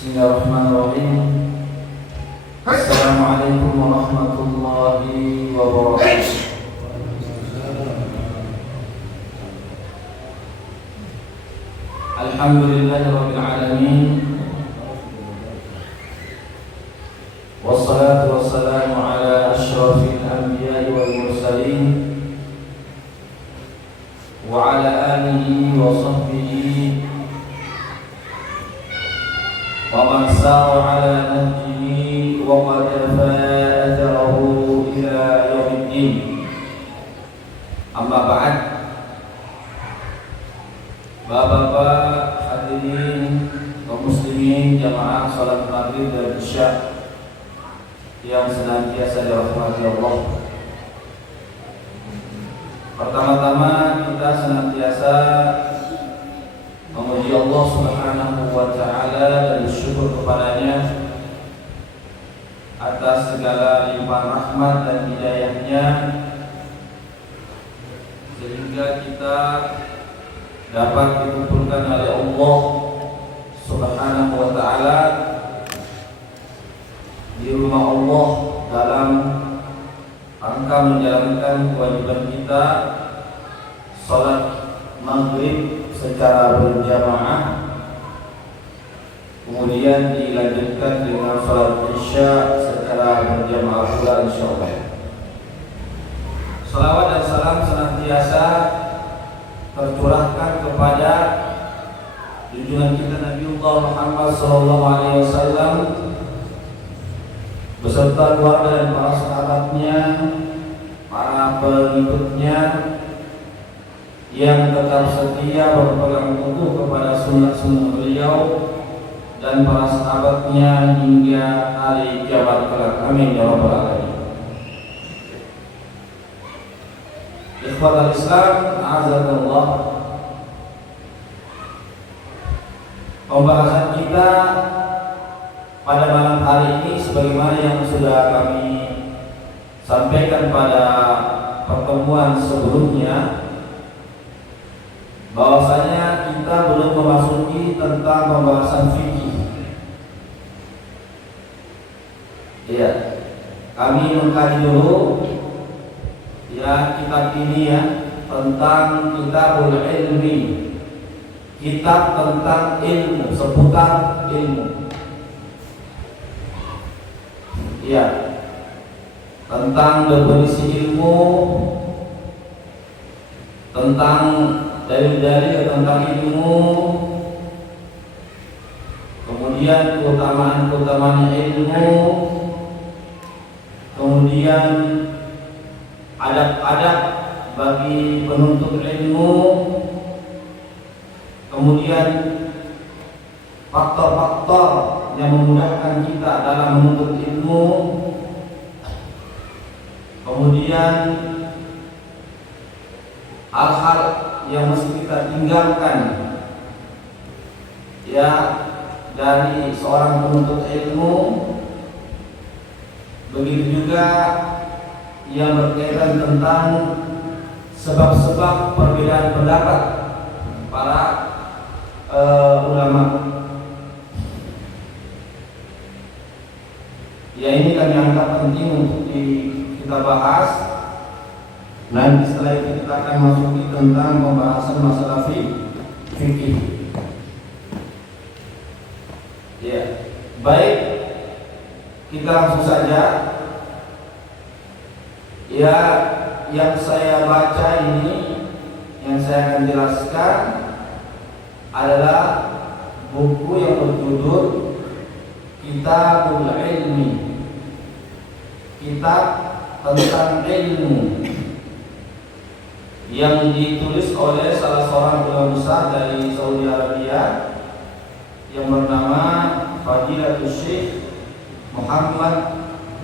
Bismillahirrahmanirrahim. Assalamualaikum warahmatullahi wabarakatuh. Alhamdulillahirabbil alamin. Wassalatu wassalamu ala asyrafil anbiya'i wal mursalin wa ala alihi wa sahbihi wa man sara ala nahjihi wa qadafa atharahu ila yaumiddin. Amma ba'd. Bapak-bapak hadirin kaum muslimin jamaah salat maghrib dan isya yang senantiasa dirahmati Allah. Pertama-tama kita senantiasa memuji Allah Subhanahu wa taala dan bersyukur kepadanya atas segala limpahan rahmat dan hidayahnya sehingga kita dapat dikumpulkan oleh Allah Subhanahu wa taala di rumah Allah dalam rangka menjalankan kewajiban kita salat maghrib secara berjamaah, kemudian dilanjutkan dengan salat isya secara berjamaah pula insyaallah. Salawat dan salam senantiasa tercurahkan kepada junjungan kita Nabiullah Muhammad SAW beserta keluarga dan para sahabatnya, para pengikutnya yang tetap setia berpegang teguh kepada sunnah-sunnah beliau dan para sahabatnya hingga hari kiamat kelak. Amin ya rabbal alamin. Ikhwatal Islam, a'azakumullah. Pembahasan kita pada malam hari ini sebagaimana yang sudah kami sampaikan pada pertemuan sebelumnya, bahwasanya kita belum memasuki tentang pembahasan fikih. Ya, kami mengkaji dulu ya kitab ini ya, tentang kitabul ilmi, kitab tentang ilmu, seputar ilmu. Ya, tentang definisi ilmu, tentang dalil-dalil tentang ilmu, kemudian keutamaan ilmu, kemudian adab-adab bagi penuntut ilmu, kemudian faktor-faktor yang memudahkan kita dalam menuntut ilmu, kemudian hal-hal yang mesti kita tinggalkan ya dari seorang penuntut ilmu. Begitu juga yang berkaitan tentang sebab-sebab perbedaan pendapat para ulama. Ya, ini kami anggap penting untuk kita bahas. Dan setelah itu kita akan masuki tentang pembahasan masalah fikih. Ya, baik, kita langsung saja. Ya, yang saya baca ini, yang saya akan jelaskan adalah buku yang berjudul Kitabul Ilmi, kitab tentang ilmu, yang ditulis oleh salah seorang ulama besar dari Saudi Arabia yang bernama Fadilatul Syekh Muhammad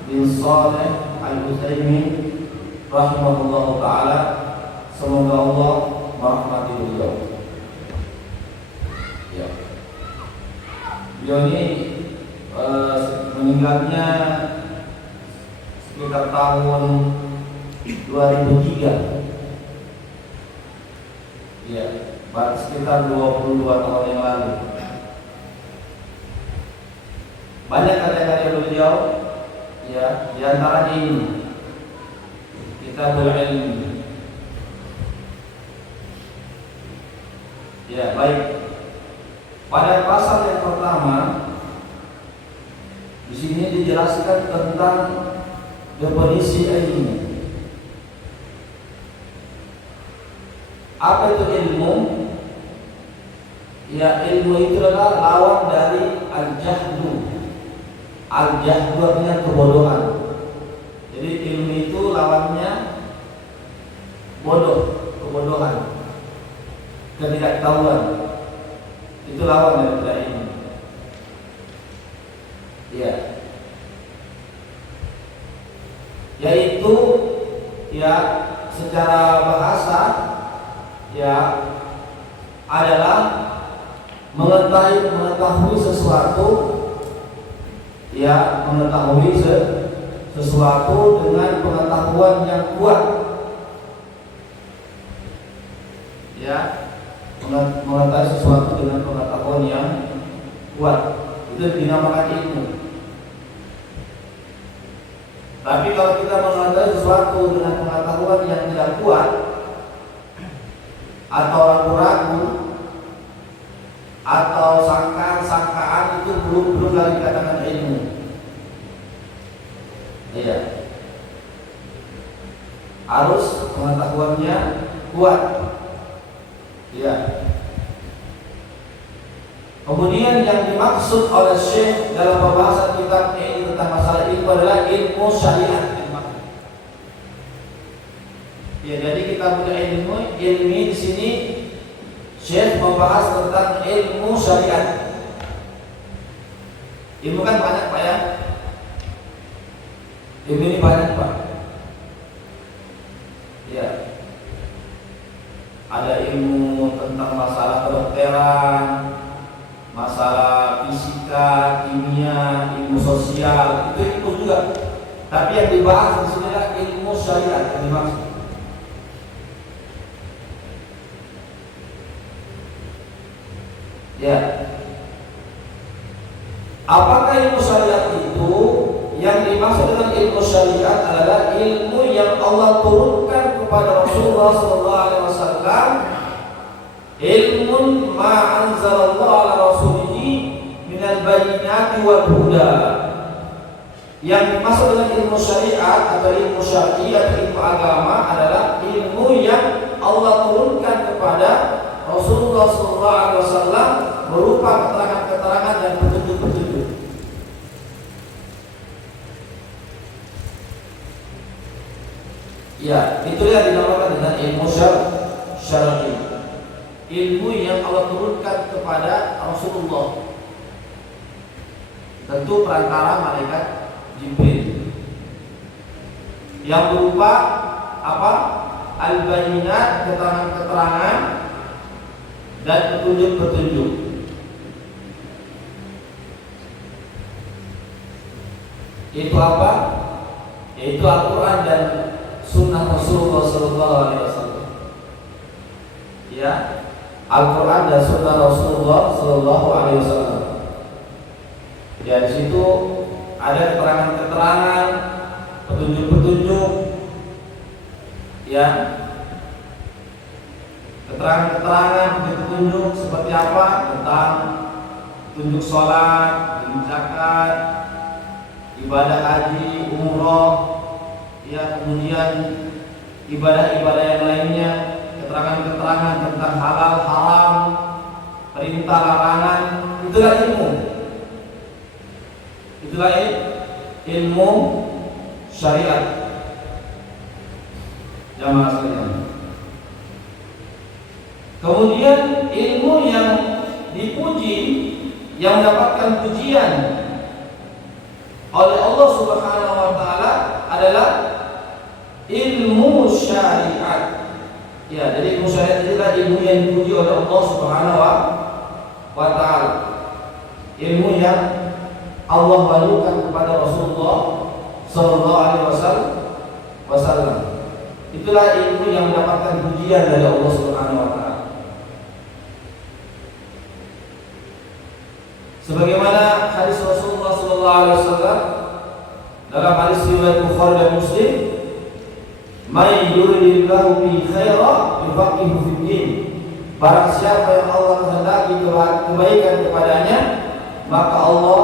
bin Shalih Al-Utsaimin rahimahullah ta'ala. Semoga Allah merahmati beliau. Ya, beliau ini meninggalnya sekitar tahun 2003. Ya, sekitar 22 tahun yang lalu. Banyak karya-karya beliau, ya, di antara ini Kitabul Ilm. Ya, baik. Pada pasal yang pertama, di sini dijelaskan tentang definisi ilmu. Apa itu ilmu? Ya, ilmu itu adalah lawan dari al-jahlu. Al-jahlu artinya kebodohan. Jadi ilmu itu lawannya bodoh, kebodohan, ketidaktahuan. Itu lawan dari ilmu. Ya. Yaitu ya secara bahasa ya adalah mengetahui sesuatu, ya, mengetahui sesuatu dengan pengetahuan yang kuat, ya, mengetahui sesuatu dengan pengetahuan yang kuat, itu dinamakan ilmu. Tapi kalau kita mengetahui sesuatu dengan pengetahuan yang tidak kuat atau ragu-ragu atau sangkaan itu belum lagi dikatakan ilmu. Iya. Harus pengetahuannya kuat. Iya. Kemudian yang dimaksud oleh Syekh dalam pembahasan kitab ini tentang masalah ilmu adalah ilmu syariat. Ya, jadi kita punya ilmi di sini Syekh membahas tentang ilmu syariat. Ilmu kan banyak Pak ya. Ilmu ini banyak Pak. Ya. Ada ilmu tentang masalah kedokteran, masalah fisika, kimia, ilmu sosial, itu ilmu juga. Tapi yang dibahas di sini adalah ilmu syariat yang dimaksud. Ya. Apakah ilmu syariat itu? Yang dimaksud dengan ilmu syariat adalah ilmu yang Allah turunkan kepada Rasulullah SAW. Ilmun ma anzalallahu ala rasulihi minal bayyinati wal huda. Yang dimaksud dengan ilmu syariat atau ilmu syar'i atau ilmu agama adalah ilmu yang Allah turunkan kepada Rasulullah SAW berupa keterangan-keterangan dan petunjuk-petunjuk. Ya, itulah yang dinamakan dengan ilmu syar'i. Ilmu yang Allah turunkan kepada Rasulullah, tentu perantara malaikat Jibril, yang berupa apa? Al-bayyinat, keterangan-keterangan dan petunjuk-petunjuk. Itu apa? Yaitu Al-Quran dan Sunnah Rasulullah SAW. Ya, Al-Quran dan Sunnah Rasulullah SAW. Ya, di situ ada keterangan-keterangan, petunjuk-petunjuk, ya, keterangan-keterangan, petunjuk seperti apa tentang petunjuk sholat, petunjuk zakat, ibadah haji, umroh, ya, kemudian ibadah-ibadah yang lainnya, keterangan-keterangan tentang halal, haram, perintah, larangan. Itulah ilmu. Itulah ilmu syariat. Jamaah sekalian. Kemudian ilmu yang dipuji, yang mendapatkan pujian oleh Allah Subhanahu wa taala adalah ilmu syariat. Ya, jadi ilmu syariat itulah ilmu yang dipuji oleh Allah Subhanahu wa taala. Ilmu yang Allah wahyukan kepada Rasulullah sallallahu alaihi wasallam. Itulah ilmu yang mendapatkan pujian dari Allah Subhanahu wa taala. Sebagaimana hadis Rasulullah sallallahu sallallahu alaihi wasallam dalam hadis riwayat Bukhari dan Muslim, "May yuridillahu bi khairan yufaqihu fid din." Barang siapa yang Allah kehendaki kebaikan kepadanya, maka Allah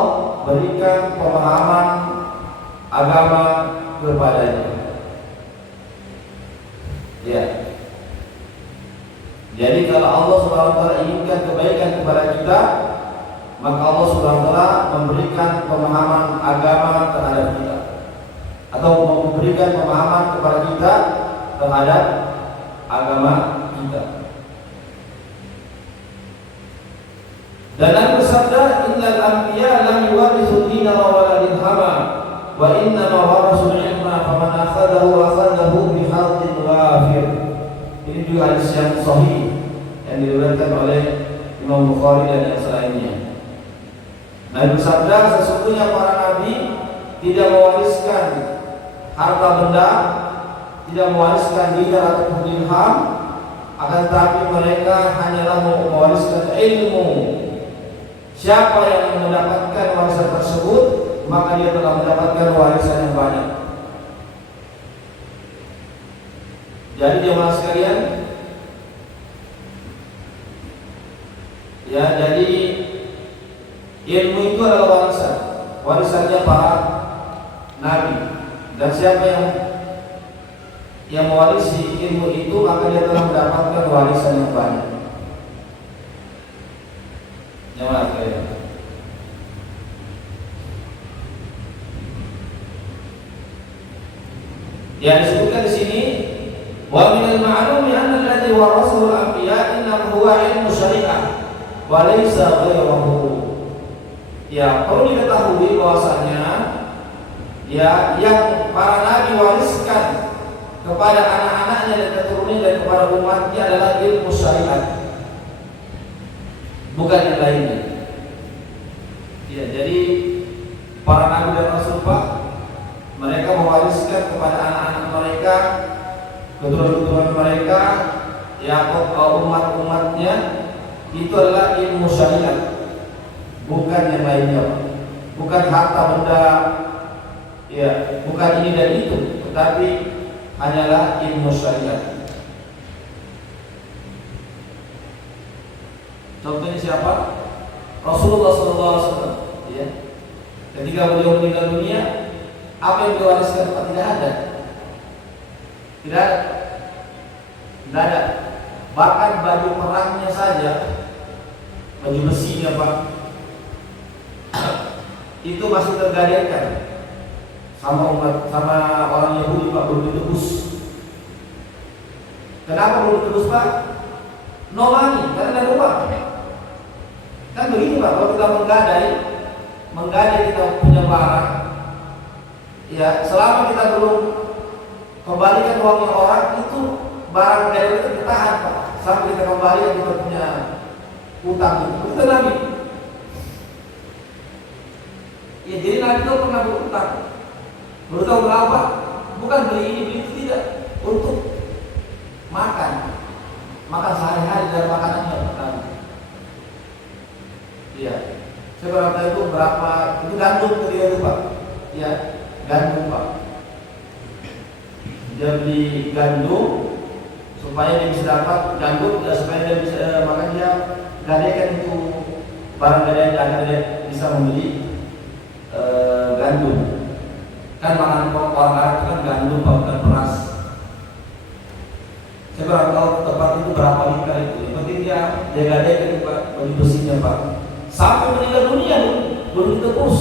berikan pemahaman agama kepadanya. Ya. Jadi kalau Allah Subhanahu wa taala inginkan kebaikan kepada kita, maka Allah Subhanahu wa taala memberikan pemahaman agama terhadap kita, atau memberikan pemahaman kepada kita terhadap agama kita. Dan Nabi bersabda, "Innal anbiya lam yuwarithu dinara wala dirhama, wa inna ma warasul ilma, faman akhadahu bihadhin ghafir." Ini juga hadis yang sahih yang diriwayatkan oleh Imam Bukhari dan yang selainnya. Nabi bersabda, sesungguhnya para nabi tidak mewariskan harta benda, tidak mewariskan dinar atau dirham, akan tetapi mereka hanyalah mewariskan ilmu. Siapa yang mendapatkan warisan tersebut, maka dia telah mendapatkan warisan yang banyak. Jadi jemaah sekalian, ya, jadi ilmu itu adalah warisan, warisannya para nabi. Dan siapa yang mewarisi ilmu itu, maka dia telah mendapatkan warisan yang banyak. Jemaah sekalian, yang disebutkan di sini, wa minal ma'lumi anna alladhi warasahu al-anbiya innahu huwa ilmu syariah wa laysa ghayruhu. Ya, perlu diketahui bahwasanya ya, yang para nabi wariskan kepada anak-anaknya dan keturunannya dan kepada umatnya adalah ilmu syariat, bukan yang lainnya. Ya, jadi para nabi dan rasul Pak, mereka mewariskan kepada anak-anak mereka, keturunan mereka, Yakub, umat-umatnya, itu adalah ilmu syariat, bukan yang lainnya, bukan harta benda, ya, bukan ini dan itu, tetapi hanyalah ilmu syariat. Contohnya siapa? Rasulullah SAW. Ya. Ketika beliau meninggal dunia, apa yang diwariskan Pak? Tidak ada. Tidak ada. Bahkan baju perangnya saja, baju besinya Pak, itu masih tergadaikan sama orang Yahudi Pak, belum ditebus. Kenapa belum ditebus Pak? No money, karena ada uang. Kan begitu Pak, kalau kita menggadai kita punya barang, ya, selama kita belum kembalikan uangnya orang, itu barang gadai itu ditahan Pak, sampai kita kembali kita punya utang itu. Itu Nabi. Ya, jadi Nabi itu pernah berutang. Berutang berapa? Bukan beli ini beli itu, tidak, untuk makan sehari-hari dari makanannya Pak. Iya, saya berapa itu berapa? Itu gandum ketika itu Pak. Ya, gandum Pak. Dia beli gandum supaya dia bisa dapat gandum, supaya dia bisa makan, dia gadaikan itu barang gadaian agar dia bisa membeli gandum. Kan makanan orang Arab itu kan gandum Pak, bukan beras. Saya kurang tahu tepat itu berapa liter itu. Yang penting dia gadaikan itu Pak, baju besinya Pak. Sampai meninggal dunia belum ditebus.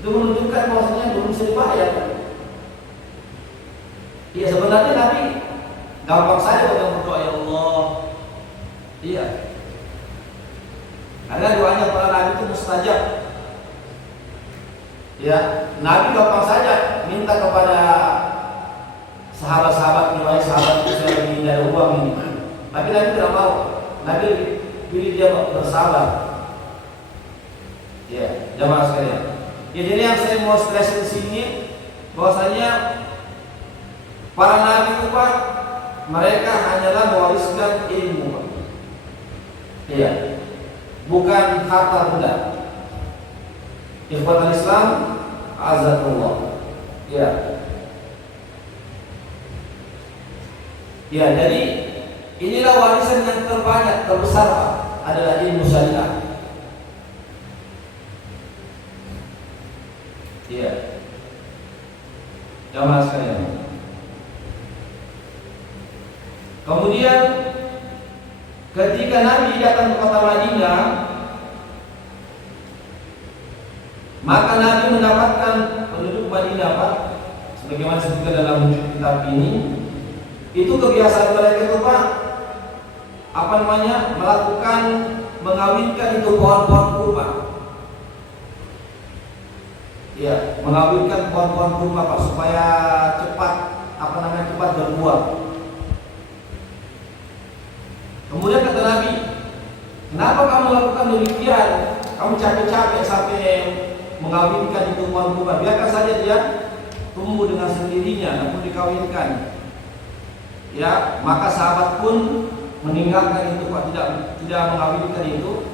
Itu menunjukkan bahwasanya belum bisa dibayar. Iya, sebenarnya Nabi gampang saja kalau berdoa, ya Allah. Iya. Karena doanya para nabi itu mustajab. Ya, Nabi gampang saja minta kepada sahabat-sahabat, misalnya sahabat itu saya ingin dari uang ini. Tapi Nabi tidak mau. Nabi pilih dia bersabar. Ya, jamaah sekalian. Ya, jadi yang saya mau stress di sini bahwasanya para nabi itu Pak, mereka hanyalah mewariskan ilmu Pak. Iya. bukan harta benda. Ikhwatul Islam, azzakumullah. Ya. Ya, jadi inilah warisan yang terbanyak, terbesar Pak, adalah ilmu syariah. Ya. Jamaah sekalian. Kemudian ketika Nabi datang ke kota Madinah, maka Nabi mendapatkan penduduk Madinah Pak, sebagaimana disebutkan dalam kitab ini, itu kebiasaan mereka itu Pak, melakukan mengawinkan itu pohon-pohon kurma. Ya, mengawinkan pohon-pohon kurma Pak, supaya cepat cepat berbuah. Kemudian kata Nabi, kenapa kamu lakukan demikian? Kamu capek-capek sampai mengawinkan itu pohon kurma. Biarkan saja dia tumbuh dengan sendirinya, namun dikawinkan. Ya, maka sahabat pun meninggalkan itu Pak, tidak mengawinkan itu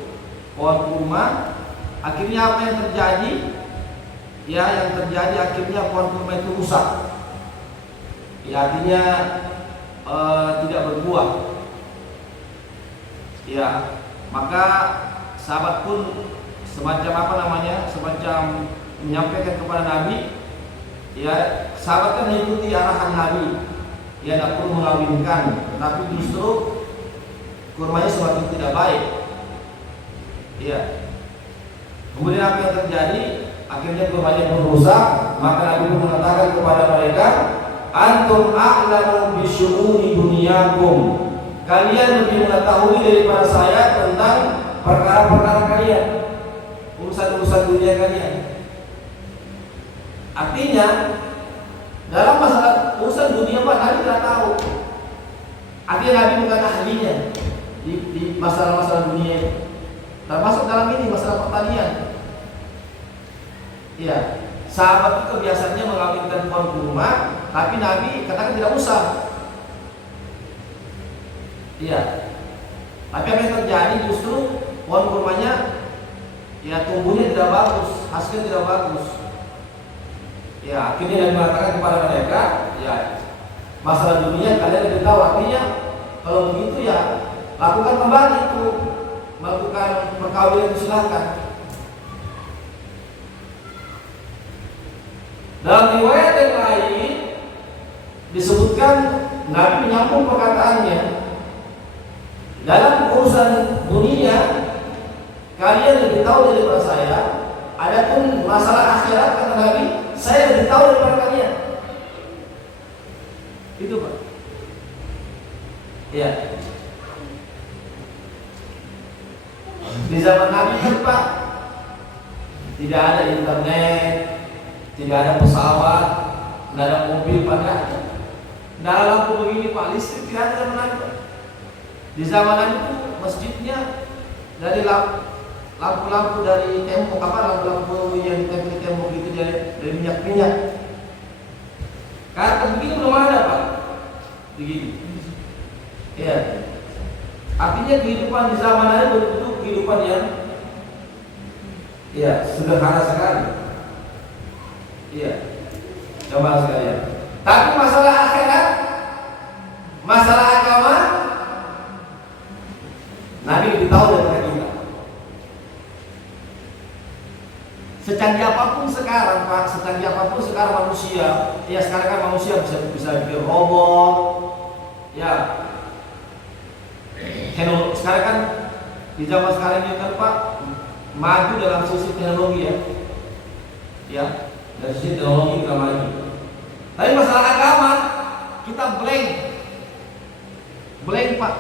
pohon kurma. Akhirnya apa yang terjadi? Ya, yang terjadi akhirnya pohon kurma itu rusak. Ya, artinya tidak berbuah. Ya, maka sahabat pun semacam menyampaikan kepada Nabi. Ya, sahabat kan mengikuti arahan Nabi. Ya, tidak perlu mengawinkan, tetapi justru kurmanya semakin tidak baik. Ya. Kemudian apa yang terjadi? Akhirnya kurmanya pun rusak. Maka Nabi pun mengatakan kepada mereka, antum a'lamu bisyu'uni dunyakum. Kalian lebih mengetahui daripada saya tentang perkara-perkara kalian, urusan-urusan dunia kalian. Artinya dalam masalah urusan dunia Pak, Nabi tidak tahu. Artinya Nabi bukan ahlinya di masalah-masalah dunia, termasuk dalam ini masalah pertanian. Ya, sahabat itu kebiasaannya mengawinkan pohon kurma, tapi Nabi katakan tidak usah. Iya. Tapi apa yang terjadi justru pohon kurmanya ya tumbuhnya tidak bagus, hasilnya tidak bagus. Ya, akhirnya Nabi mengatakan kepada mereka, ya masalah dunia kalian lebih tahu. Artinya kalau begitu ya lakukan kembali itu, melakukan perkawinan itu silakan. Dalam riwayat yang lain disebutkan Nabi menyambung perkataannya, dalam urusan dunia kalian lebih tahu daripada saya. Adapun masalah akhirat kata Nabi, saya lebih tahu daripada kalian. Itu Pak. Ya. Di zaman Nabi kan Pak, tidak ada internet, tidak ada pesawat, tidak ada mobil Pak. Tidak ada lampu begini Pak, listrik tidak ada zaman Nabi Pak. Di zaman itu masjidnya dari lampu-lampu dari tembok, lampu-lampu yang ditempel di tembok itu dari minyak-minyak. Karena begini belum ada Pak, begini. Ya, artinya kehidupan di zaman itu betul-betul kehidupan yang ya sederhana sekali. Iya, coba sekalian. Tapi masalah akhirat, masalah agama, Nabi lebih tahu daripada kita. Secanggih apapun sekarang Pak, manusia, ya sekarang kan manusia bisa bikin robot, ya. Sekarang kan di zaman sekarang ini kan Pak maju dalam sisi teknologi ya, dari sisi teknologi kita maju. Tapi masalah agama kita blank Pak,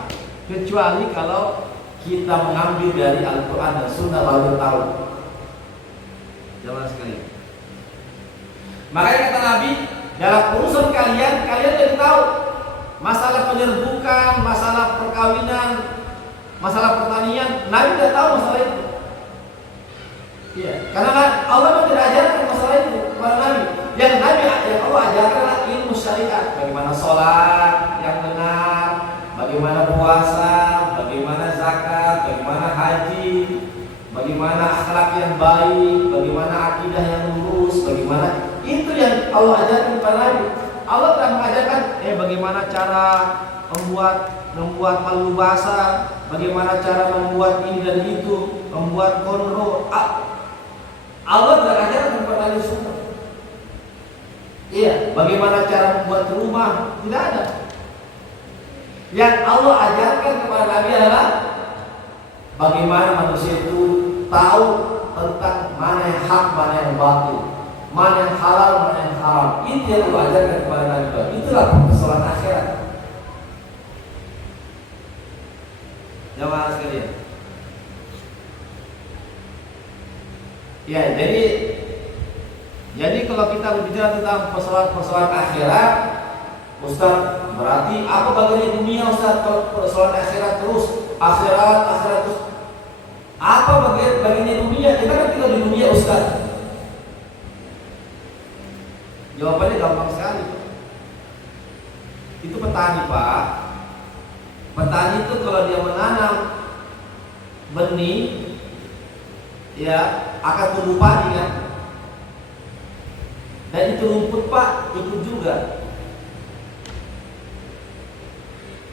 kecuali kalau kita mengambil dari Al-Quran dan Sunnah baru tahu. Jamaah sekalian. Makanya kata Nabi, dalam urusan kalian lebih tahu. Masalah penyerbukan, masalah perkawinan, masalah pertanian, Nabi tidak tahu masalah itu. Iya, karena Allah memang tidak ajarkan masalah itu kepada Nabi. Yang Allah ajarkan adalah ilmu syariat, bagaimana sholat yang benar, bagaimana puasa, bagaimana zakat, bagaimana haji. bagaimana. Itu yang Allah ajarkan kepada Nabi. Allah telah mengajarkan bagaimana cara membuat palu basah, bagaimana cara membuat ini dan itu, membuat konro. Allah telah ajarkan kepada Nabi semua. Iya, bagaimana cara membuat rumah, tidak ada. Yang Allah ajarkan kepada Nabi adalah bagaimana manusia itu tahu tentang mana yang hak, mana yang batil, mana yang halal, mana yang haram. Itu yang Allah ajarkan kepada Nabi. Itulah persoalan akhirat. Jamaah sekalian. Ya, jadi kalau kita berbicara tentang persoalan akhirat, Ustaz, berarti apa bagiannya dunia, Ustaz? Kalau persoalan akhirat terus, akhirat terus. Apa bagiannya dunia? Kita kan tinggal di dunia, Ustaz. Jawabannya gampang sekali. Itu petani, Pak. Petani itu kalau dia menanam benih, ya akan tumbuh padi kan. Dan itu rumput, Pak, ikut juga.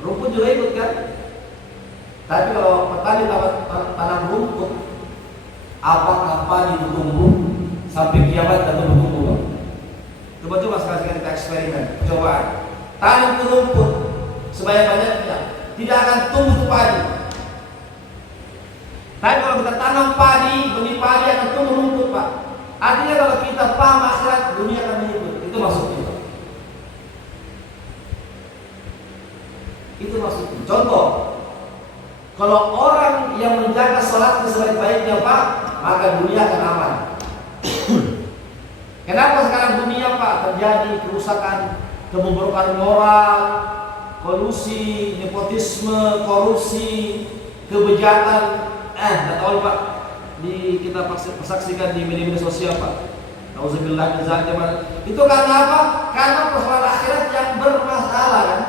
Rumput juga ikut kan. Tapi kalau petani tanam rumput, apakah padi itu tumbuh sampai kiamat dan tumbuh? Coba sekali-sekali kita eksperimen, cobaan. Tanam itu rumput sebanyak-banyaknya, tidak akan tumbuh padi. Tapi kalau kita tanam padi, benih padi akan tumbuh rumput, Pak. Artinya kalau kita paham akhirat, dunia akan mengikut. Itu maksudnya. Itu maksudnya. Contoh, kalau orang yang menjaga sholat sebaik-baiknya, Pak, maka dunia akan aman. Kenapa sekarang dunia, Pak, terjadi kerusakan, kebobrokan moral, kolusi, nepotisme, korupsi, kebejatan? Nggak tahu, Pak. Kita saksikan di media sosial, Pak. Nauzubillah min dzalik. Itu karena apa? Karena persoalan akhirat yang bermasalah kan?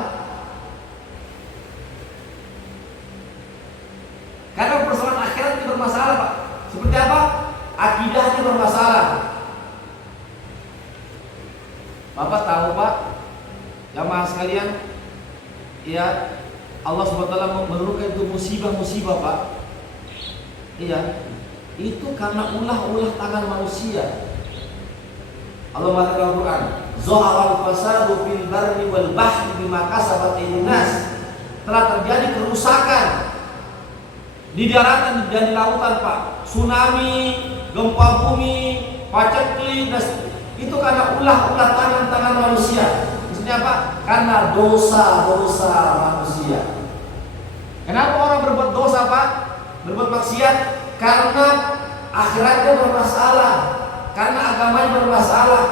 Karena persoalan akhirat itu bermasalah, Pak. Seperti apa? Akidahnya bermasalah. Bapak tahu, Pak, jamaah sekalian, ya Allah SWT menurunkan itu musibah-musibah, Pak. Iya, itu karena ulah tangan manusia. Allah mengatakan dalam Al-Quran, "Zaharal fasadu fil barri wal bahri bima kasabat aydin nas." Telah terjadi kerusakan di daratan dan di lautan, Pak. Tsunami, gempa bumi, paceklik, itu karena ulah tangan manusia. Maksudnya apa? Karena dosa manusia. Kenapa orang berbuat dosa, Pak? Berbuat maksiat? Karena akhiratnya bermasalah, karena agamanya bermasalah.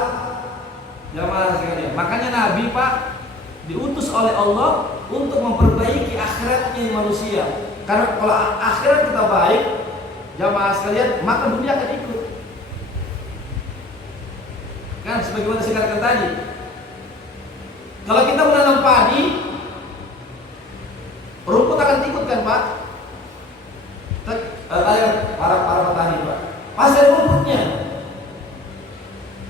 Jamaah sekalian, makanya Nabi, Pak, diutus oleh Allah untuk memperbaiki akhiratnya manusia. Karena kalau akhirat kita baik, jamaah sekalian, maka dunia akan ikut. Kan sebagaimana saya katakan tadi, kalau kita menanam padi, rumput akan ikut kan, Pak? Para petani, Pak, pasti ada rumputnya.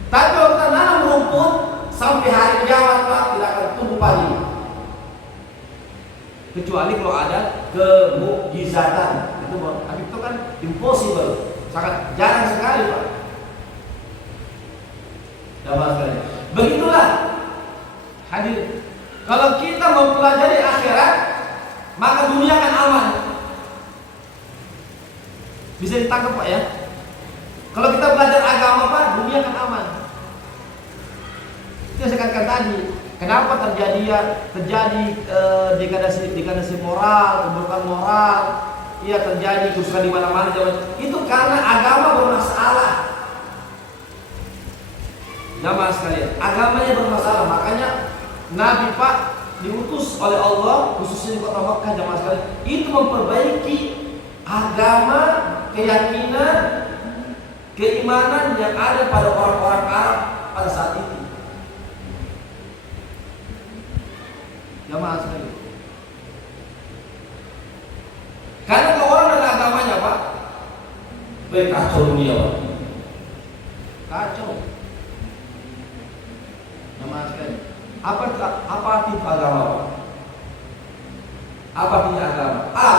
Tapi kalau kita nanam rumput sampai hari kiamat, Pak, tidak akan tumbuh padi. Kecuali kalau ada kemukjizatan. Itu kan impossible, sangat jarang sekali, Pak. Begitulah hadir. Kalau kita mempelajari akhirat, maka dunia akan aman. Bisa ditangkap, Pak, ya. Kalau kita belajar agama, Pak, dunia akan aman. Itu yang saya katakan tadi. Kenapa terjadi degradasi moral, keburukan moral, terjadi kerusakan di mana-mana. Itu karena agama bermasalah. Jamaah sekalian, agamanya bermasalah. Makanya Nabi, Pak, diutus oleh Allah khususnya di kota Makkah, jamaah sekalian, itu memperbaiki agama, keyakinan, keimanan yang ada pada orang-orang Arab pada saat itu. Jamaah sekalian, karena kalau orang dengan agamanya, Pak, kacau dunia, Pak. Kacau. Apa arti agama, Pak? Apa artinya agama? A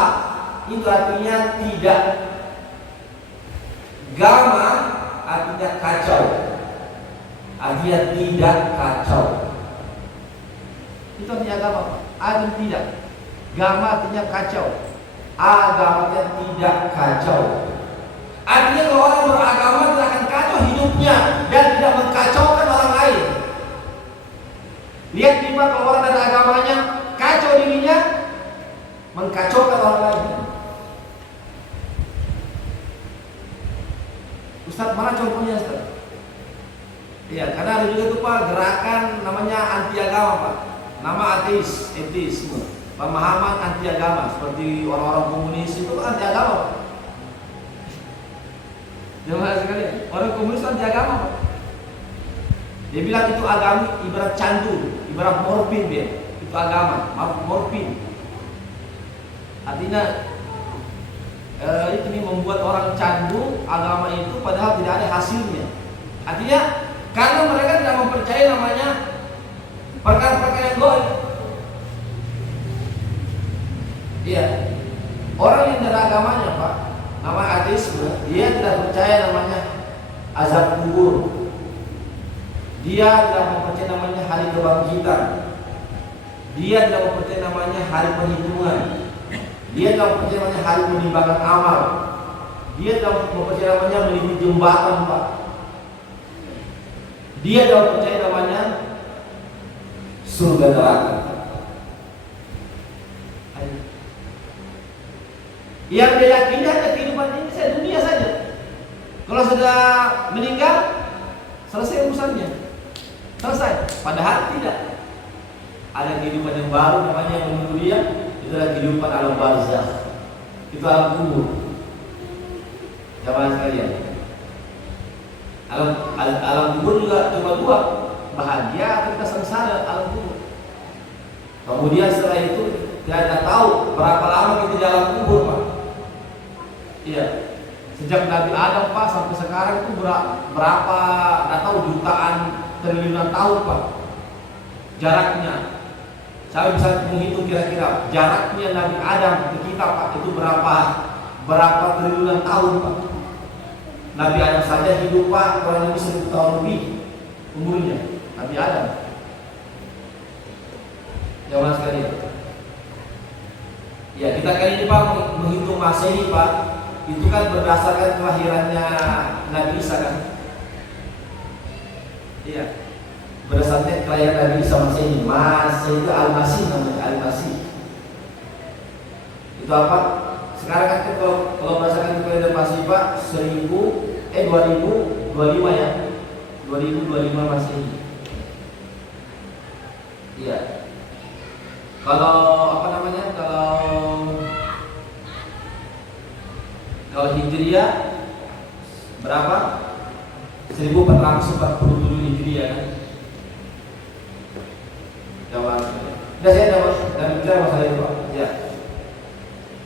itu artinya tidak. Gama artinya kacau. Artinya tidak kacau. Itu artinya agama, Pak. A itu tidak. Gama artinya kacau. Agamanya tidak kacau. Artinya kalau orang beragama tidak akan kacau hidupnya dan tidak mengkacaukan orang lain. Lihat nih Pak, kalau orang dari agamanya kacau dirinya, mengkacaukan orang lain. Ustaz, mana contohnya Ustaz? Iya, karena ada juga itu Pak gerakan namanya anti agama Pak. Nama ateisme. Pemahaman anti agama seperti orang-orang komunis itu kan anti agama Pak. Jangan sekali, orang komunis anti agama Pak. Dia bilang itu agama ibarat candu, ibarat morfin dia. Itu agama, morfin. Artinya itu nih membuat orang candu agama itu padahal tidak ada hasilnya. Artinya karena mereka tidak mempercayai namanya perkara-perkara yang gaib. Iya, orang yang dari agamanya Pak, nama ateisme, dia tidak percaya namanya azab kubur. Dia tidak mempercayai namanya hari kebangkitan. Dia tidak mempercayai namanya hari perhitungan. Dia tidak mempercayai namanya hari penimbangan amal. Dia tidak mempercayai namanya melintasi jembatan Pak. Dia tidak mempercayai namanya surga neraka. Yang dia yakini hanya kehidupan ini saya dunia saja. Kalau sudah meninggal, selesai urusannya. Selesai. Padahal tidak. Ada kehidupan yang baru namanya yang menunggu dia. Itu adalah kehidupan alam barzakh. Itu alam kubur. Jamaah sekalian. Alam kubur juga cuma dua, bahagia atau kita sengsara alam kubur. Kemudian setelah itu kita tahu berapa lama kita di alam kubur Pak. Iya. Sejak Nabi Adam Pak sampai sekarang itu berapa nggak tahu jutaan triliunan tahun Pak jaraknya. Saya bisa menghitung kira-kira jaraknya Nabi Adam ke kita Pak itu berapa triliunan tahun Pak. Nabi Adam saja hidup Pak kurang lebih 1000 tahun lebih umurnya Nabi Adam. Jamaah sekalian. Ya kita kali ini Pak menghitung Masehi Pak. Itu kan berdasarkan kelahirannya Nabi Isa kan? Iya. Berdasarkan kelahiran Nabi Isa Masehi. Masehi itu Al-Masih namanya, Al-Masih. Itu apa? Sekarang kan kalau berdasarkan kelahiran Masehi Pak 2025 ya. 2025 Masehi. Iya. Kalau apa namanya? Kalau Hijriah berapa? 1447 Hijriah kan? Jamaah sekalian. Sudah saya dan bicara masalah itu Pak. Ya.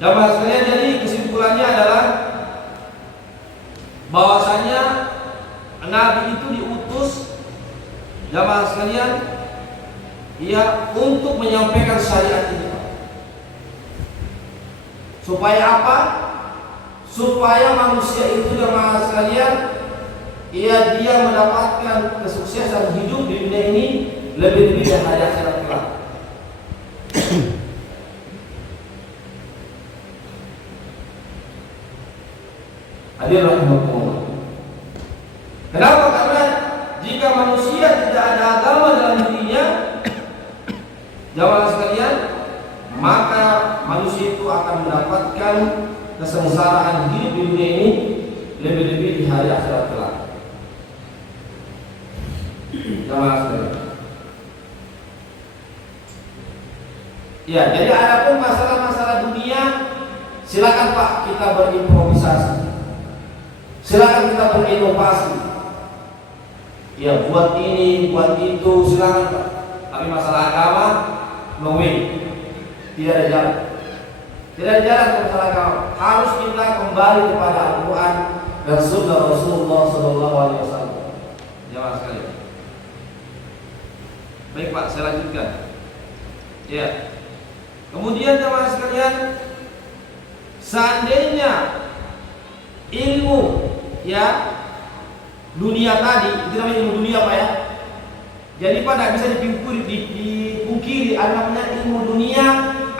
Jamaah sekalian, jadi kesimpulannya adalah bahwasanya Nabi itu diutus jamaah sekalian ya untuk menyampaikan syariat ini. Supaya apa? Supaya manusia itu jemaah sekalian dia mendapatkan kesuksesan hidup di dunia ini lebih dari hari akhirat kelak. Hadirin rahimakumullah. Kenapa? Karena jika manusia tidak ada agama dalam dirinya, jemaah sekalian, maka manusia itu akan mendapatkan kesengsaraan hidup di dunia ini lebih-lebih di hari akhirat kelak. Jamaah sekalian. Ya, jadi adapun masalah-masalah dunia, silakan Pak kita berimprovisasi. Silakan kita berinovasi. Ya, buat ini, buat itu, silakan Pak. Tapi masalah agama, no way. Tidak ada jalan. Tidak ada jalan ke masalah agama. Harus kita kembali kepada Al-Quran dan Sunnah Rasulullah Sallallahu Alaihi Wasallam. Jamaah sekalian. Baik Pak, saya lanjutkan. Ya. Kemudian jemaah sekalian, seandainya ilmu ya dunia tadi, itu namanya ilmu dunia Pak ya. Jadi Pak tidak bisa dipungkiri ada namanya ilmu dunia,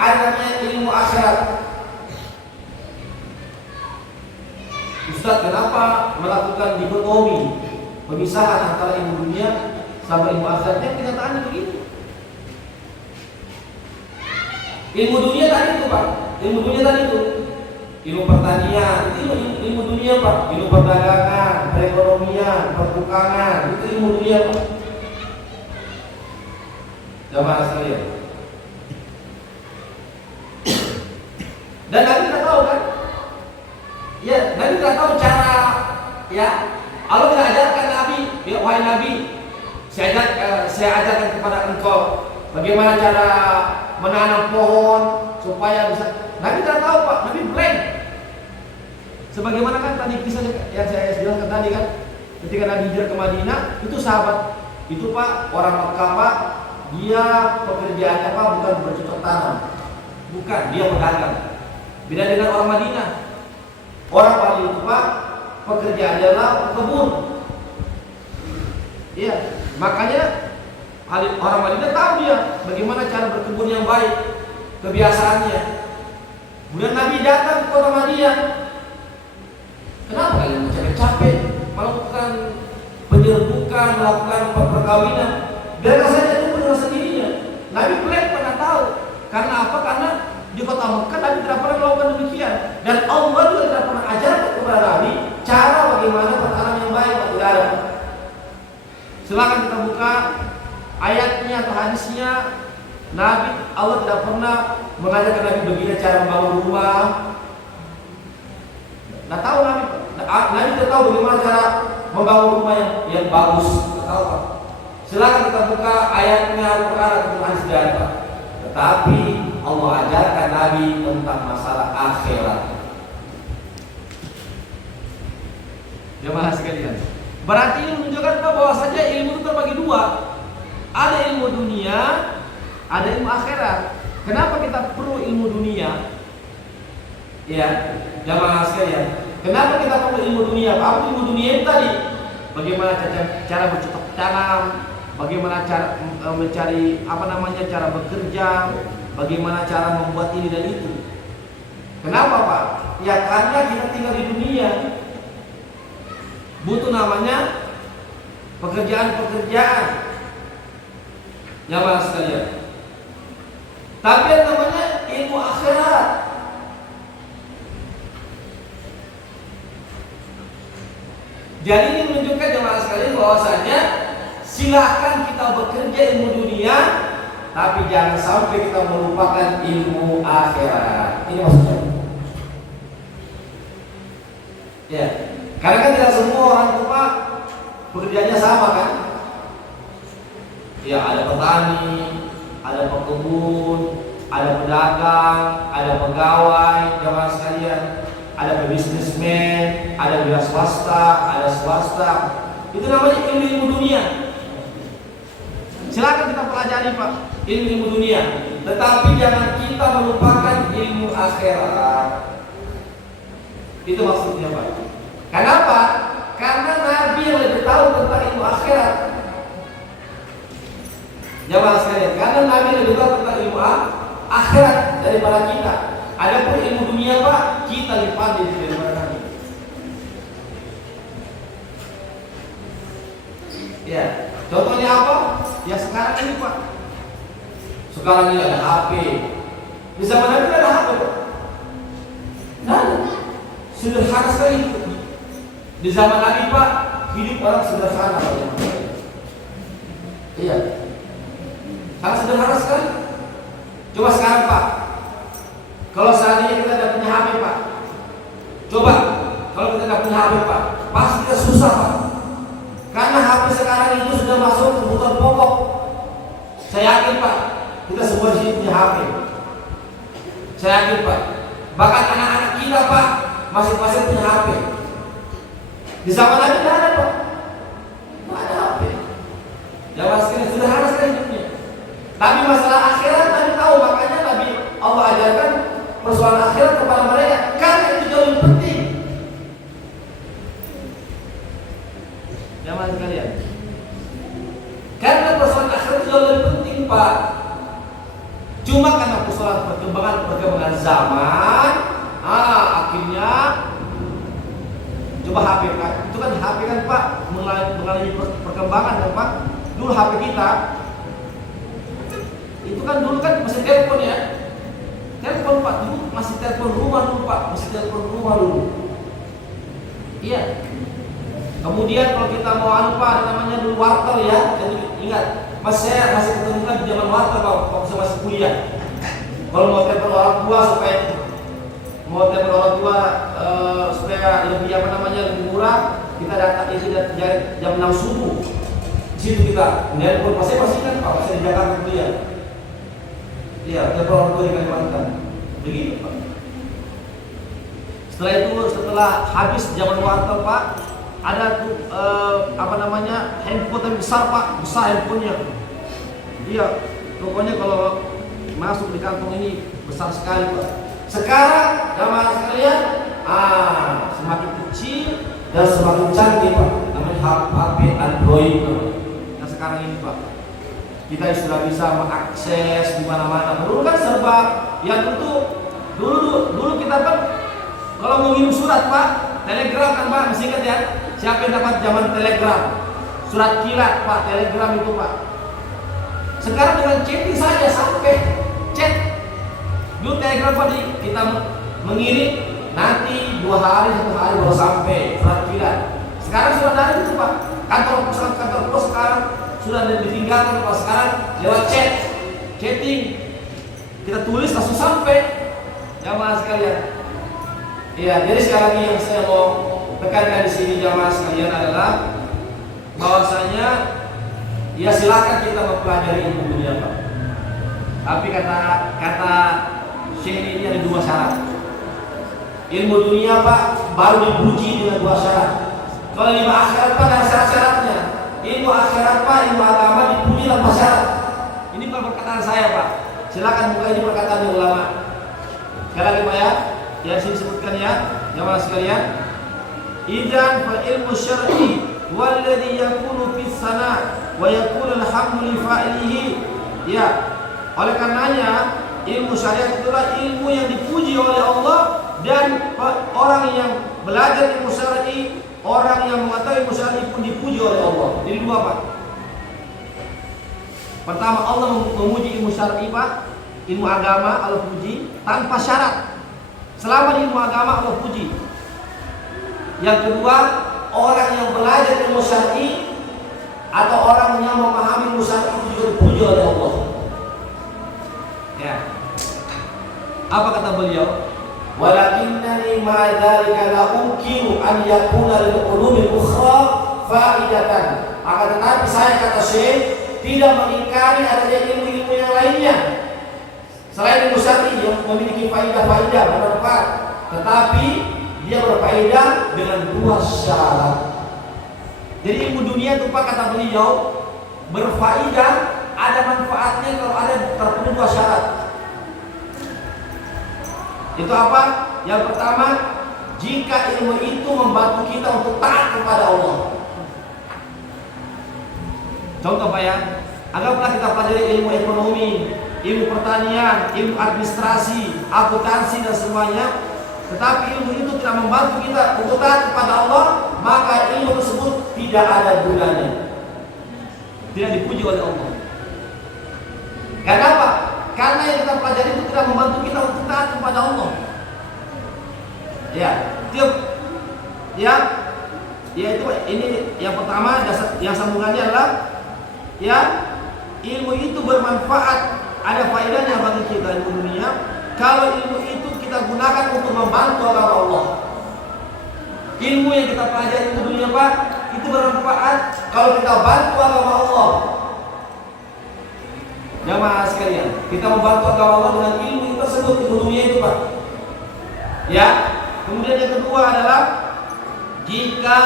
ada namanya ilmu akhirat. Ustaz, kenapa melakukan dikotomi, pemisahan antara ilmu dunia sama ilmu akhiratnya? Kenyataannya begitu. Ilmu dunia tadi itu Pak, ilmu dunia tadi itu ilmu pertanian, itu ilmu dunia Pak, ilmu perdagangan, perekonomian, pertukangan, itu ilmu dunia Pak. Jamaah sekalian. Dan Nabi tidak tahu kan? Ya, Nabi tidak tahu cara ya. Allah tidak ajarkan Nabi, ya wahai Nabi, saya ajarkan kepada engkau bagaimana cara menanam pohon supaya bisa. Nabi tidak tahu Pak, Nabi blank. Sebagaimana kan tadi kisah yang saya jelaskan tadi kan, ketika Nabi hijrah ke Madinah, itu sahabat itu Pak, orang Makkah Pak, dia pekerjaannya Pak bukan bercocok tanam, bukan, dia pedagang. Beda dengan orang Madinah. Orang Madinah itu Pak, pekerjaannya adalah kebun. Iya, makanya orang Madinah tahu dia bagaimana cara berkebun yang baik, kebiasaannya. Kemudian Nabi datang ke kota Madinah. Kenapa kalian capek-capek melakukan penyerbukan, melakukan perkawinan? Biarkan saja itu dengan sendirinya. Nabi blank pernah tahu. Karena apa? Karena di kota Mekah Nabi tidak pernah melakukan demikian. Dan Allah juga tidak pernah ajarkan kepada Nabi cara bagaimana bertanam yang baik. Tidak ada. Silakan kita buka ayatnya atau hadisnya. Nabi, Allah tidak pernah mengajarkan Nabi bagaimana cara membangun rumah. Nah tahu Nabi tidak tahu bagaimana cara membangun rumah yang bagus. Tidak tahu Pak. Silakan kita buka ayatnya Al-Quran atau hadis dari Pak. Tetapi Allah ajarkan Nabi tentang masalah akhirat. Jemaah sekalian. Berarti ini menunjukkan bahwa saja ilmu itu terbagi dua. Ada ilmu dunia, ada ilmu akhirat. Kenapa kita perlu ilmu dunia? Ya, jemaah sekalian. Kenapa kita perlu ilmu dunia? Apa ilmu dunia itu tadi? Bagaimana cara bercocok tanam, bagaimana cara mencari cara bekerja, bagaimana cara membuat ini dan itu. Kenapa Pak? Ya karena kita tinggal di dunia, butuh namanya pekerjaan-pekerjaan. Jamaah sekalian. Tapi yang namanya ilmu akhirat. Jadi ini menunjukkan jamaah sekalian bahwasanya silakan kita bekerja ilmu dunia, tapi jangan sampai kita melupakan ilmu akhirat. Ini maksudnya. Ya, karena kan tidak semua orang tua pekerjaannya sama kan? Ya, ada petani, ada pekebun, ada pedagang, ada pegawai, jamaah sekalian, ada bisnismen, ada wira swasta, ada swasta. Itu namanya ilmu dunia. Silakan kita pelajari Pak, ilmu dunia. Tetapi jangan kita melupakan ilmu akhirat. Itu maksudnya Pak. Kenapa? Karena Nabi yang lebih tahu tentang ilmu akhirat. Jamaah sekalian, karena Nabi lebih tahu tentang ilmu akhirat daripada kita. Adapun ilmu dunia Pak, kita lebih pandai daripada Nabi. Ya, contohnya apa? Ya sekarang ini Pak. Sekarang ini ada HP. Di zaman Nabi ada HP Pak. Nah, sederhana sekali hidup. Di zaman Nabi Pak, hidup orang sederhana Pak. Iya. Sangat sederhana sekali. Coba sekarang Pak, kalau seandainya kita tidak punya HP Pak, coba kalau kita tidak punya HP Pak, pasti kita susah Pak. Karena HP sekarang itu sudah masuk kebutuhan pokok. Saya yakin Pak, kita semua di sini punya HP. Saya yakin Pak, bahkan anak-anak kita Pak, masing-masing punya HP. Di zaman Nabi tidak ada Pak, tidak ada HP. Jawab sekali, sederhana sekali hidupnya. Tapi masalah akhirat Nabi tahu, makanya Nabi Allah ajarkan persoalan akhirat kepada mereka karena itu jauh lebih penting. Jamaah sekalian, karena persoalan akhirat itu jauh lebih penting, Pak. Cuma karena persoalan perkembangan zaman, akhirnya coba HP Pak, itu kan HP kan Pak mengalami perkembangan kan Pak. Dulu HP kita itu kan dulu kan masih telepon ya, telepon Pak, dulu masih telepon rumah dulu Pak, masih telepon rumah dulu. Iya. Kemudian kalau kita mau Pak, ada namanya dulu wartel ya, jadi ingat, saya masih ketemu kan di zaman wartel Pak, waktu saya masih kuliah. Kalau mau telepon orang tua supaya lebih lebih murah, kita datang itu jam 6 subuh. Di situ kita nelpon, masih kan Pak, masih di Jakarta kuliah. Iya, telepon orang tua di Kalimantan. Begitu Pak. Setelah habis zaman wartel Pak, ada tuh handphone yang besar Pak, besar handphonenya. Iya, pokoknya kalau masuk di kantong ini besar sekali Pak. Sekarang jamaah sekalian, semakin kecil dan semakin canggih Pak, namanya HP Android. Nah sekarang ini Pak, kita sudah bisa mengakses di mana-mana. Dulu kan serba, ya tentu dulu kita kan kalau mau ngirim surat Pak, telegram kan Pak, masih ingat ya? Siapa yang dapat zaman telegram? Surat kilat Pak, telegram itu Pak. Sekarang dengan chatting saja sampai chat. Dulu telegram Pak, kita mengirim nanti 2 hari 1 hari baru sampai surat kilat. Sekarang sudah dari itu Pak. Kantor pos sekarang sudah ditinggalkan Pak. Sekarang lewat chatting. Kita tulis langsung sampai. Jamaah sekalian. Iya, jadi sekali lagi yang saya mau tekankan di sini jamaah sekalian adalah bahwasanya ya silakan kita mempelajari ilmu dunia Pak. Tapi kata Syekh ini ada 2 syarat. Ilmu dunia Pak baru dipuji dengan 2 syarat. Kalau ilmu akhirat Pak ada syarat-syaratnya. Ilmu akhirat Pak, ilmu agama dipuji tanpa syarat. Ini bukan perkataan saya Pak. Silakan mulai di perkataan ulama. Sekali lagi Pak ya, yang sini sebutkan ya, jamaah sekalian. Idzan fa ilmu syar'i walladhi yakunu fis sana wa yakunu alhamdu li fa'ilihi. Ya, oleh karenanya ilmu syariat itulah ilmu yang dipuji oleh Allah, dan orang yang belajar ilmu syar'i, orang yang mengetahui ilmu syar'i pun dipuji oleh Allah. Jadi 2 Pak. Pertama, Allah memuji ilmu syar'i Pak, ilmu agama Allah puji tanpa syarat. Selama di ilmu agama Allah puji. Yang kedua, orang yang belajar ilmu syar'i atau orang yang memahami ilmu syar'i itu juga dipuji oleh Allah. Ya. Apa kata beliau? Walakinnani ma'a dzalika la unkiru an yakuna lil ulumil ukhra faidatan. Akan tetapi saya kata Syekh tidak mengingkari adanya ilmu-ilmu yang lainnya selain ilmu syar'i yang memiliki faidah-faidah bermanfaat, tetapi dia berfaedah dengan 2 syarat. Jadi ilmu dunia itu Pak, kata beliau, berfaedah, ada manfaatnya kalau ada terpenuhi 2 syarat. Itu apa? Yang pertama, jika ilmu itu membantu kita untuk taat kepada Allah. Contoh Pak ya, anggaplah kita pelajari ilmu ekonomi, ilmu pertanian, ilmu administrasi, akuntansi dan semuanya, tetapi ilmu itu tidak membantu kita untuk taat kepada Allah, maka ilmu tersebut tidak ada gunanya, tidak dipuji oleh Allah. Kenapa? Karena yang kita pelajari itu tidak membantu kita untuk taat kepada Allah. Ya, itu ini yang pertama, yang sambungannya adalah ya, ilmu itu bermanfaat, ada faedahnya bagi kita ilmu dunia kalau ilmu itu kita gunakan untuk membantu agama Allah. Ilmu yang kita pelajari ilmu dunia Pak, itu bermanfaat kalau kita bantu agama Allah. Jamaah sekalian, kita membantu agama Allah dengan ilmu tersebut, ilmu dunia itu Pak. Ya, kemudian yang kedua adalah jika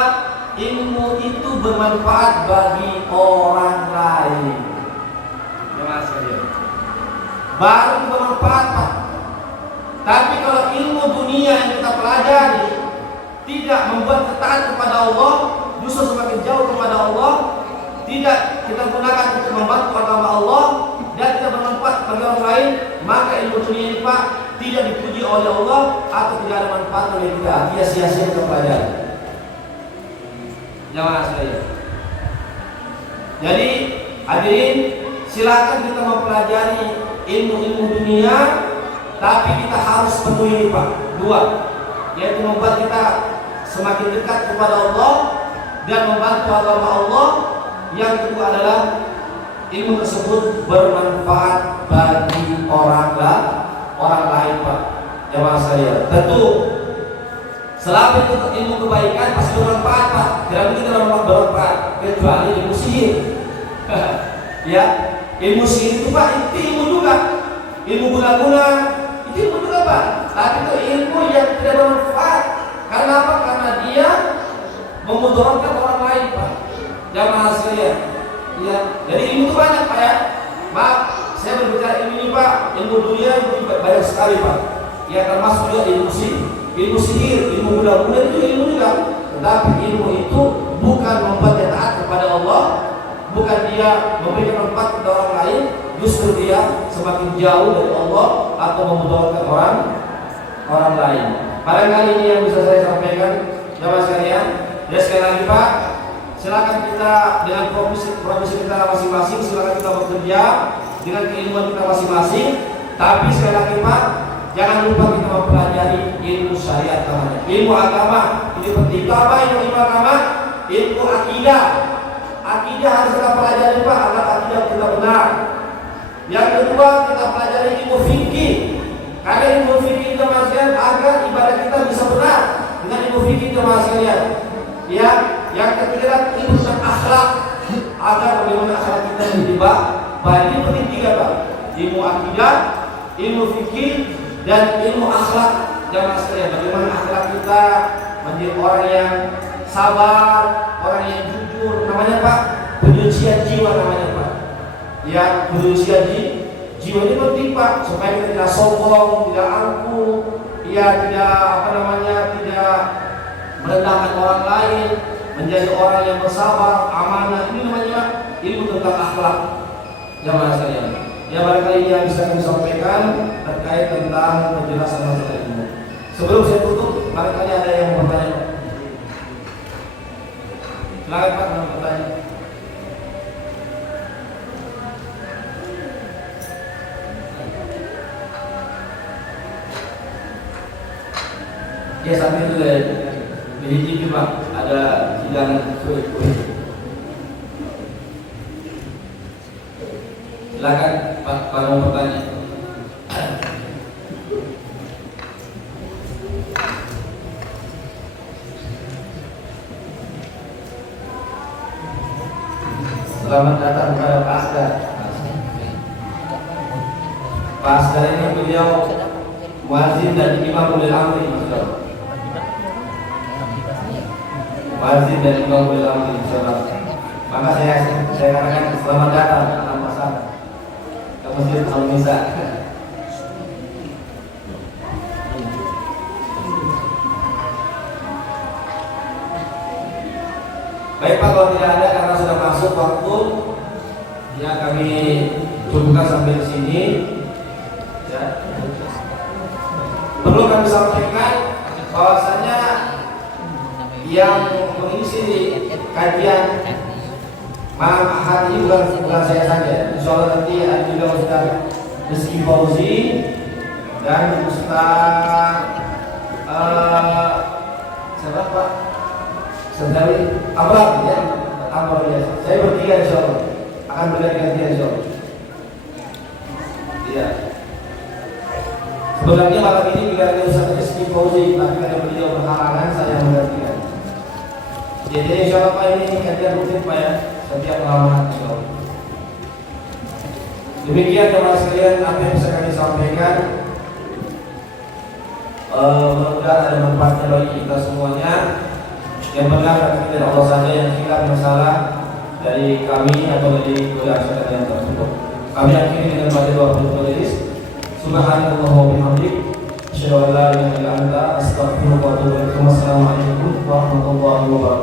ilmu itu bermanfaat bagi orang lain. Jamaah sekalian. Baru bermanfaat, Pak. Tapi kalau ilmu dunia yang kita pelajari tidak membuat kita taat kepada Allah, justru semakin jauh kepada Allah, tidak kita gunakan untuk membantu agama Allah dan tidak bermanfaat bagi orang lain, maka ilmu dunia ini, Pak, tidak dipuji oleh Allah atau tidak ada manfaat bagi kita. Dia sia-sia kita pelajari. Jamaah sekalian. Jadi hadirin, silakan kita mempelajari ilmu-ilmu dunia, tapi kita harus penuhi, Pak, dua, yaitu membuat kita semakin dekat kepada Allah dan membantu agama Allah. Yang kedua adalah ilmu tersebut bermanfaat bagi orang lain, Pak. Jamaah sekalian. Tentu selama itu ilmu kebaikan pasti bermanfaat, Pak. Tidak mungkin tidak bermanfaat kecuali ilmu sihir. Ya, ilmu sihir itu, Pak, itu ilmu juga. Ilmu guna-guna itu ilmu juga, Pak. Tapi itu ilmu yang tidak bermanfaat. Karena apa? Karena dia memudaratkan orang lain, Pak. Jamaah sekalian. Ya, jadi ilmu itu banyak, Pak, ya. Maaf, saya berbicara ilmu ini, Pak. Ilmu dunia itu banyak sekali, Pak. Ya, termasuk juga ilmu sihir, ilmu guna-guna itu ilmu juga. Tetapi ilmu itu bukan membuat dia taat kepada Allah, bukan dia memberikan manfaat kepada orang lain, justru dia semakin jauh dari Allah atau memudaratkan orang lain. Barangkali ini yang bisa saya sampaikan, jamaah sekalian. Ya, sekali lagi, Pak, silakan kita dengan profesi kita masing-masing, silakan kita bekerja dengan keilmuan kita masing-masing. Tapi sekali lagi, Pak, jangan lupa kita mempelajari ilmu syariat namanya. Ilmu agama ini penting. Apa ilmu agama? Ilmu akidah. Akidah harus kita pelajari, Pak, agar akidah kita benar. Yang kedua, kita pelajari ilmu fikih. Karena ilmu fikih itu maksudnya agar ibadah kita bisa benar dengan ilmu fikih itu maksudnya. Ya, yang ketiga ilmu tentang akhlak, agar bagaimana akhlak kita menjadi baik. Ini penting tiga, Pak. Ilmu akidah, ilmu fikih, dan ilmu akhlak. Jangan sekalian, bagaimana akhlak kita menjadi orang yang sabar, orang yang jujur, namanya, Pak, penyucian jiwa namanya, Pak. Ya, penyucian jiwa ini penting, Pak, supaya kita tidak sombong, tidak angkuh, ya, tidak tidak merendahkan orang lain, menjadi orang yang bersabar, amanah. Ini namanya ilmu tentang akhlak. Jamaah sekalian. Ya, barangkali yang bisa kami sampaikan terkait tentang penjelasan masalah ilmu. Sebelum saya tutup, barangkali ada yang mau bertanya. Silakan, Pak, mau bertanya. Ya, sampai itu ya. Biji Pak, ada hidangan kue-kue. Silakan, Pak, mau bertanya. Selamat datang kepada Pak Asgar. Pak Asgar ini beliau muadzin dan imam ulil amri, Mas. Muadzin dan imam ulil amri, insyaallah. Maka saya katakan selamat datang anak masyarakat ke Masjid Al-Nisa. Baik, Pak, kalau tidak ada karena sudah masuk waktu, ya kami cukupkan sampai di sini. Ya. Perlu kami sampaikan bahwasanya yang mengisi kajian malam Ahad ini bukan saya saja. Insyaallah nanti ada juga Ustaz Rizky Fauzi dan Ustaz siapa, Pak? Sebenarnya Amrah, ya, Amrah, ya. Saya bertiga insyaallah akan berganti-gantian insyaallah. Iya. Sebenarnya malam ini bila ada Ustaz Rizky Fauzi, tapi karena beliau berhalangan saya menggantikan. Jadi insyaallah, Pak, ini kajian rutin, Pak, ya, setiap malam insyaallah. Demikian teman sekalian apa yang bisa kami sampaikan. Mudah-mudahan ada manfaatnya bagi kita semuanya. Yang benar dari Allah saja, yang hilaf masalah dari kami atau dari keluarga yang tersebut. Kami akhiri dengan baca doa penutup majelis. Subhanallah wa bihamdik, asyhadu an la ilaha illa anta, astaghfiruka wa atubu ilaik. Wassalamualaikum warahmatullahi wabarakatuh.